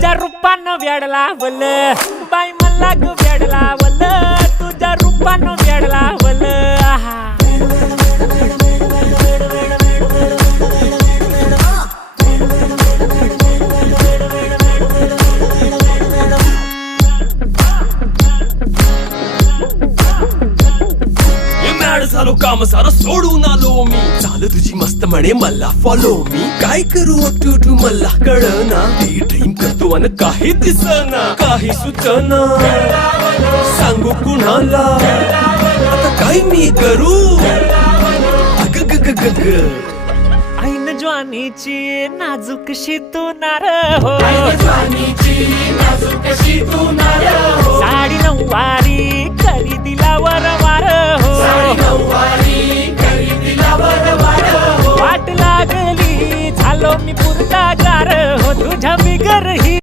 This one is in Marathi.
तुझ्या रूपानं वेड लावल बाई मला ग वेड लावल तुझ्या रूपानं वेड लावल आहा झालो काम सारं सोडून आलो मी चाल तुझी मस्त म्हणे मला फॉलो मी काय करू टू मला कळना ती ड्रीम करतो अन काही दिसना काही सुचना सांगू कुणाला आता काय मी करू अग ग ग ग ग ऐन ज्वानीची नाजूकशी तू नार हो साडी नऊवारी करी दिला वरवार हो वाट लागली झालो मी पुरता गार हो तुझ्या बिगर ही